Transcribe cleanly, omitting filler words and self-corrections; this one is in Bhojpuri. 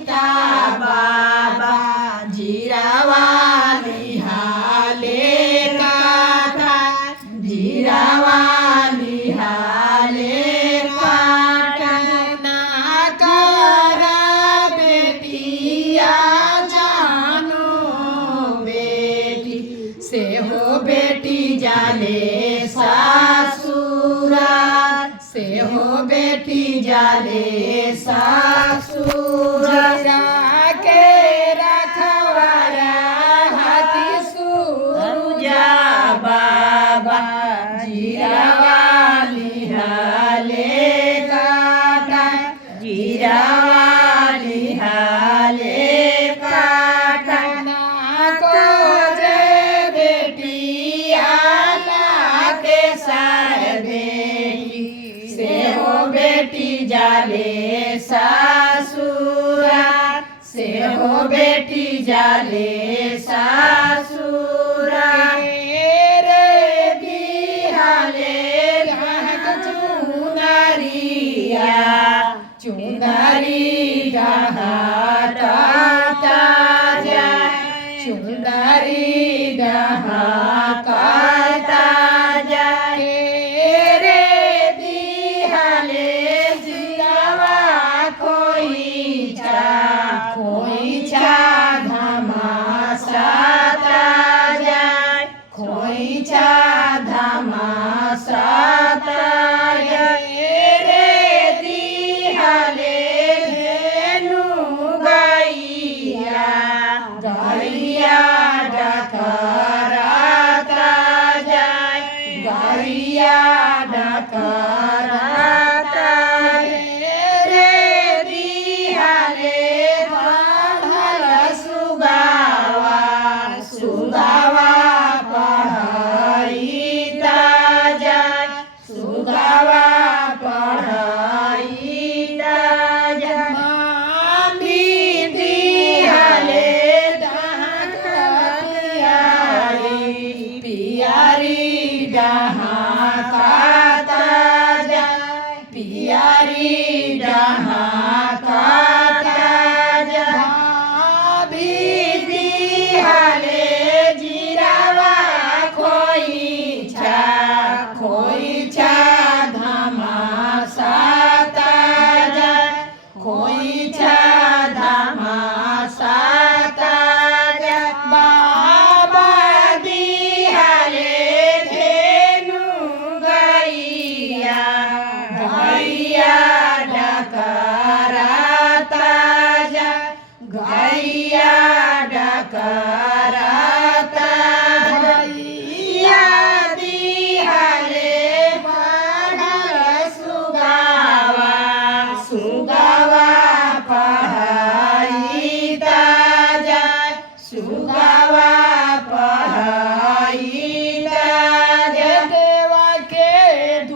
सीता बाबा जीरावाली हाले काका जीरावाली हाले काका ना करा बेटिया जानो बेटी से हो बेटी जाले सासुरा से हो बेटी जाले सासुरा के रखवारा हाथी सूरजा बाबा जीरावाली हाले काका जीरावाली हाले काका ना को जे बेटी आला के सार बेटी से हो बेटी जाले सासुरा से हो बेटी जाले सासुरा रे बिहाले चुनारिया चुनारी डहाता जा चुनारी